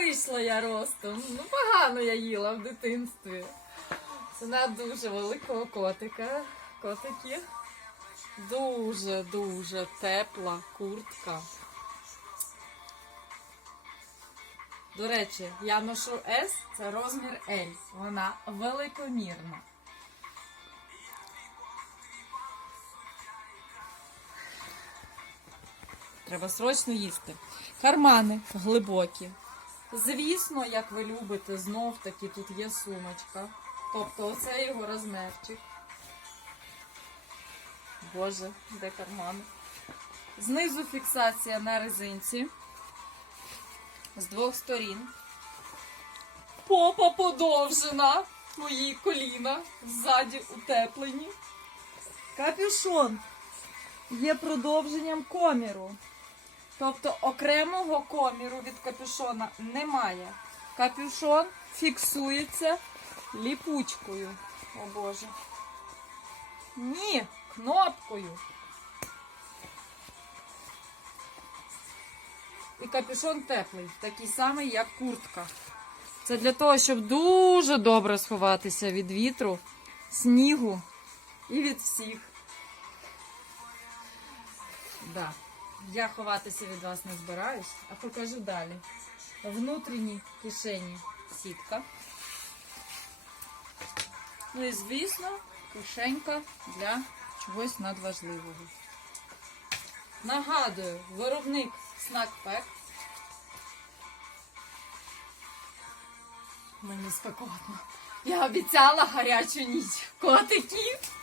вийшла я ростом. Ну, погано я їла в дитинстві. Ціна дуже великого котика. Котики. Дуже-дуже тепла куртка. До речі, я ношу S, це розмір L. Вона великомірна. Треба срочно їсти. Кармани глибокі. Звісно, як ви любите, знов таки тут є сумочка. Тобто оце його розмірчик. Боже, де кармани? Знизу фіксація на резинці. З двох сторін. Попа подовжена. Мої коліна ззаді утеплені. Капюшон є продовженням коміру. Тобто окремого коміру від капюшона немає. Капюшон фіксується ліпучкою. О Боже. Ні, кнопкою. І капюшон теплий, такий самий, як куртка. Це для того, щоб дуже добре сховатися від вітру, снігу і від всіх. Да. Я ховатися від вас не збираюсь, а покажу далі. Внутрішні кишені сітка. Ну і, звісно, кишенька для чогось надважливого. Нагадую, виробник Snackpack. Мені спекотно. Я обіцяла гарячу ніч. Котиків.